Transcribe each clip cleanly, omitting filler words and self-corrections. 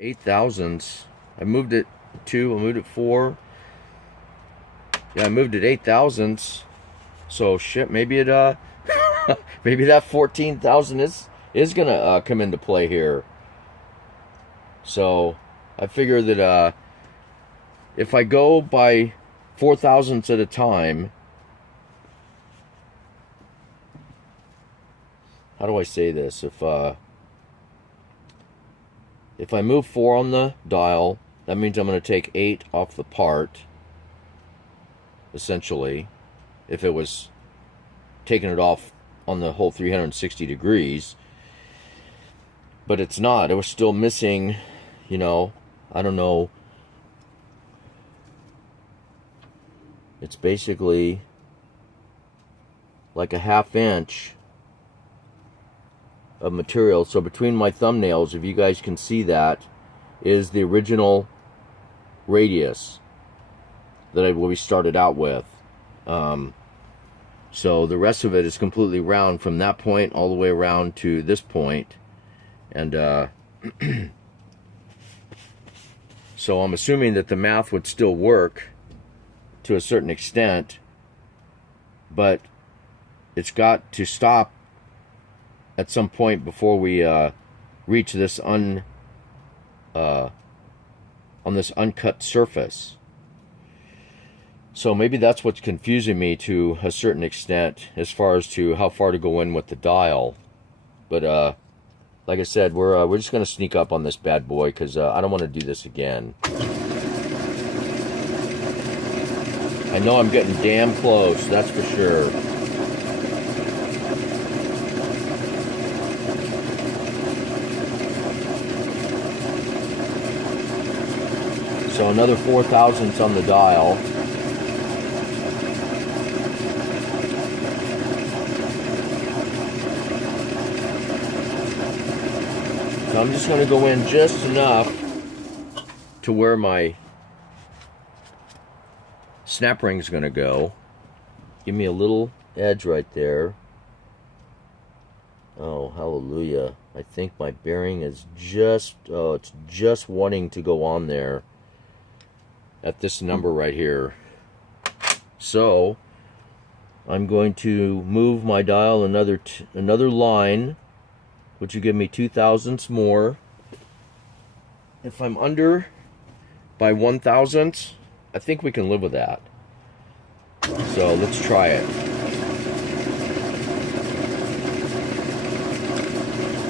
eight thousandths. I moved it 2, I moved it 4. Yeah, I moved it 8 thousandths. So shit, maybe it maybe that 14,000 is gonna come into play here. So I figure that if I go by 4 thousandths at a time, how do I say this? If I move 4 on the dial, that means I'm going to take 8 off the part, essentially, if it was taking it off on the whole 360 degrees. But it's not. It was still missing, I don't know. It's basically like a 1/2 inch of material. So between my thumbnails, if you guys can see that, is the original radius that we started out with. So the rest of it is completely round from that point all the way around to this point. And so I'm assuming that the math would still work to a certain extent, but it's got to stop at some point before we reach this on this uncut surface. So maybe that's what's confusing me to a certain extent as far as to how far to go in with the dial. But like I said, we're just gonna sneak up on this bad boy because I don't want to do this again. I know I'm getting damn close, that's for sure. So another 4 thousandths on the dial. So I'm just going to go in just enough to where my snap ring is going to go. Give me a little edge right there. Oh, hallelujah. I think my bearing is just, it's just wanting to go on there at this number right here. So I'm going to move my dial another line, which will give me 2 thousandths more. If I'm under by 1 thousandth, I think we can live with that. So let's try it.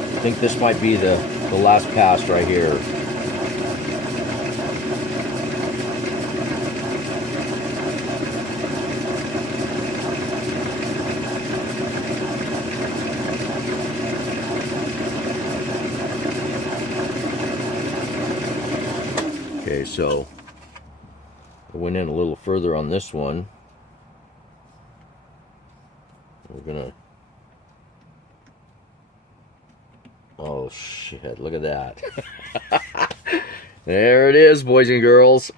I think this might be the last pass right here. Okay, so I went in a little further on this one. We're gonna, oh shit, look at that. There it is, boys and girls.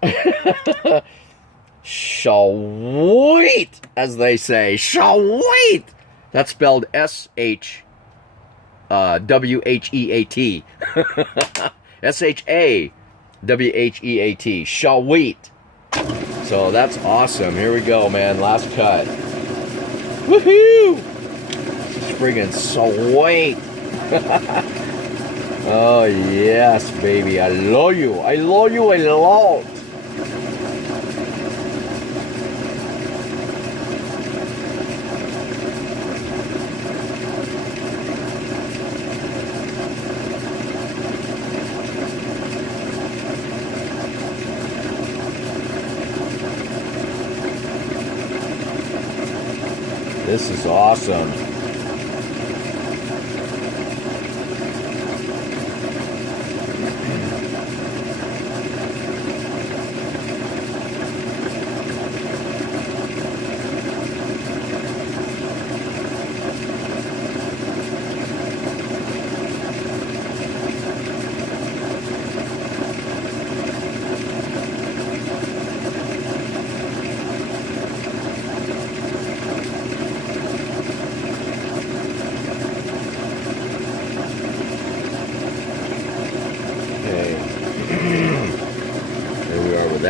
Sweet, as they say. Sweet. That's spelled S-H-W-H-E-A-T. S-H-A-W-H-E-A-T. Sweet. So that's awesome. Here we go, man. Last cut. Woohoo! It's friggin' sweet. Oh, yes, baby. I love you. I love you a lot. This is awesome.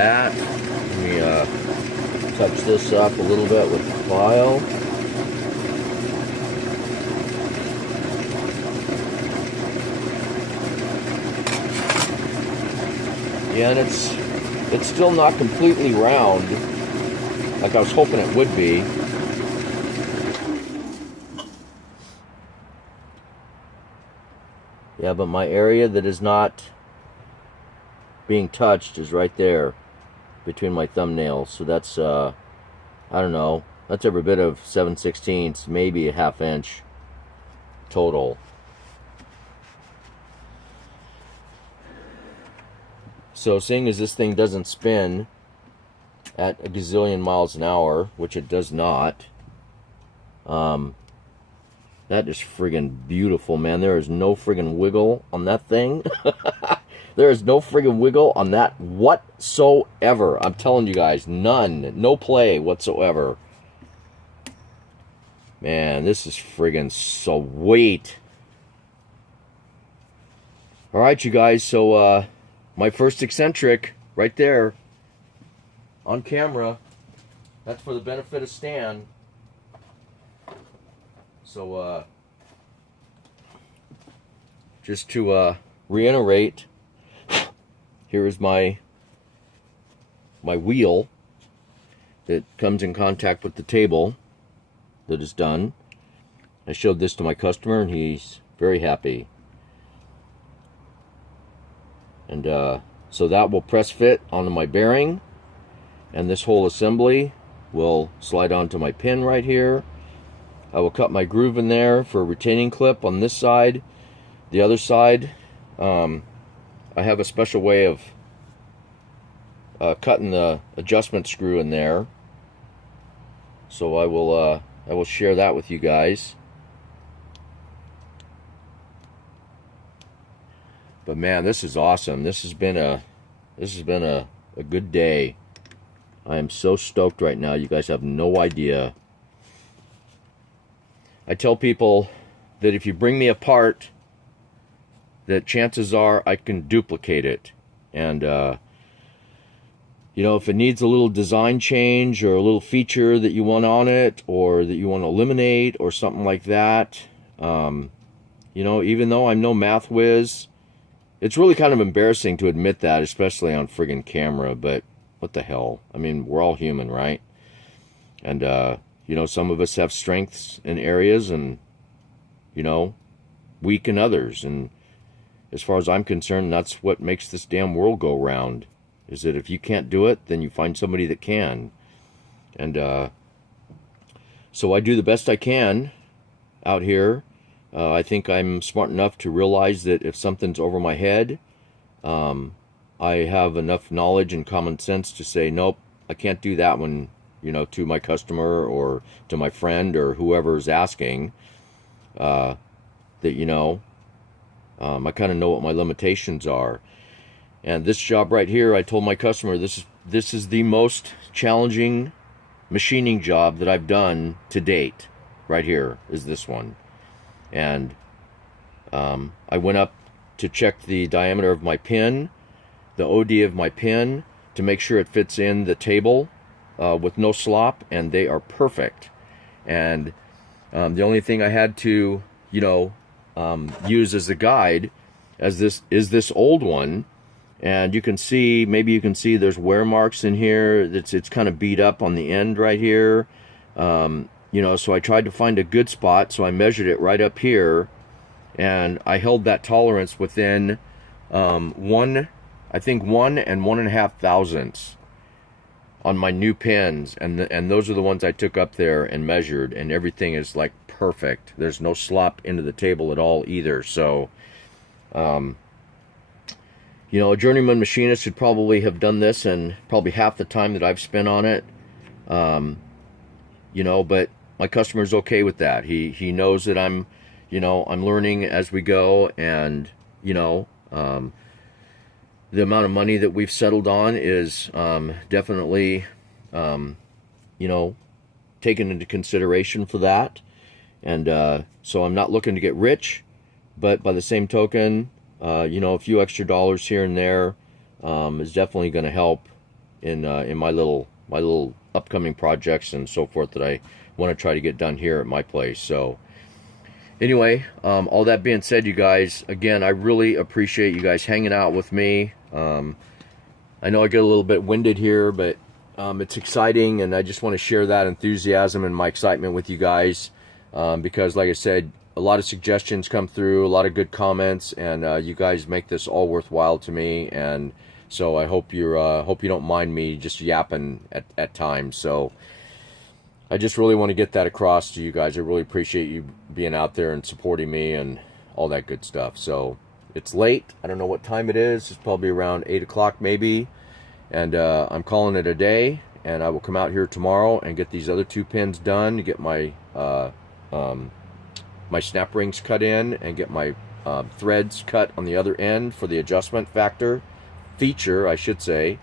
that. Let me touch this up a little bit with the file. Yeah, and it's still not completely round like I was hoping it would be. Yeah, but my area that is not being touched is right there between my thumbnails. So that's, I don't know, that's every bit of 7/16, maybe a ½ inch total. So seeing as this thing doesn't spin at a gazillion miles an hour, which it does not, that is friggin' beautiful, man. There is no friggin' wiggle on that thing. There is no friggin' wiggle on that whatsoever. I'm telling you guys, none. No play whatsoever. Man, this is friggin' sweet. Alright, you guys, so, my first eccentric, right there, on camera. That's for the benefit of Stan. So, just to reiterate, here is my wheel that comes in contact with the table that is done. I showed this to my customer and he's very happy. And so that will press fit onto my bearing, and this whole assembly will slide onto my pin right here. I will cut my groove in there for a retaining clip on this side. The other side, I have a special way of cutting the adjustment screw in there. So I will share that with you guys. But man, this is awesome. This has been a good day. I am so stoked right now. You guys have no idea. I tell people that if you bring me a part, that chances are I can duplicate it. And, you know, if it needs a little design change or a little feature that you want on it or that you want to eliminate or something like that, you know, even though I'm no math whiz, it's really kind of embarrassing to admit that, especially on friggin' camera, but what the hell? I mean, we're all human, right? And, you know, some of us have strengths in areas and, you know, weak in others. And as far as I'm concerned, that's what makes this damn world go round, is that if you can't do it, then you find somebody that can. And so I do the best I can out here. I think I'm smart enough to realize that if something's over my head, I have enough knowledge and common sense to say, nope, I can't do that one, you know, to my customer or to my friend or whoever's asking, that, you know, I kind of know what my limitations are. And this job right here, I told my customer, this is the most challenging machining job that I've done to date. Right here is this one. And I went up to check the diameter of my pin, the OD of my pin, to make sure it fits in the table with no slop, and they are perfect. And the only thing I had to, you know, use as a guide is this old one. And you can see, maybe you can see there's wear marks in here. It's kind of beat up on the end right here. You know, so I tried to find a good spot, so I measured it right up here, and I held that tolerance within I think 1 and 1.5 thousandths on my new pins, and those are the ones I took up there and measured, and everything is like perfect. There's no slop into the table at all either. So, you know, a journeyman machinist should probably have done this in probably half the time that I've spent on it. You know, but my customer's okay with that. He knows that I'm, you know, I'm learning as we go, and, you know, the amount of money that we've settled on is definitely, you know, taken into consideration for that. And so I'm not looking to get rich, but by the same token, you know, a few extra dollars here and there is definitely going to help in my little upcoming projects and so forth that I want to try to get done here at my place. So anyway, all that being said, you guys, again, I really appreciate you guys hanging out with me. I know I get a little bit winded here, but it's exciting, and I just want to share that enthusiasm and my excitement with you guys, because like I said, a lot of suggestions come through, a lot of good comments, and you guys make this all worthwhile to me. And so I hope you don't mind me just yapping at times. So I just really want to get that across to you guys. I really appreciate you being out there and supporting me and all that good stuff. So it's late. I don't know what time it is. It's probably around 8 o'clock maybe. And I'm calling it a day. And I will come out here tomorrow and get these other 2 pins done, to get my my snap rings cut in, and get my threads cut on the other end for the adjustment feature, I should say.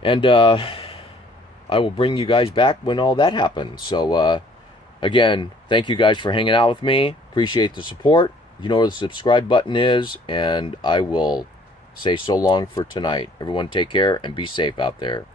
And I will bring you guys back when all that happens. So again, thank you guys for hanging out with me. Appreciate the support. You know where the subscribe button is, and I will say so long for tonight. Everyone take care and be safe out there.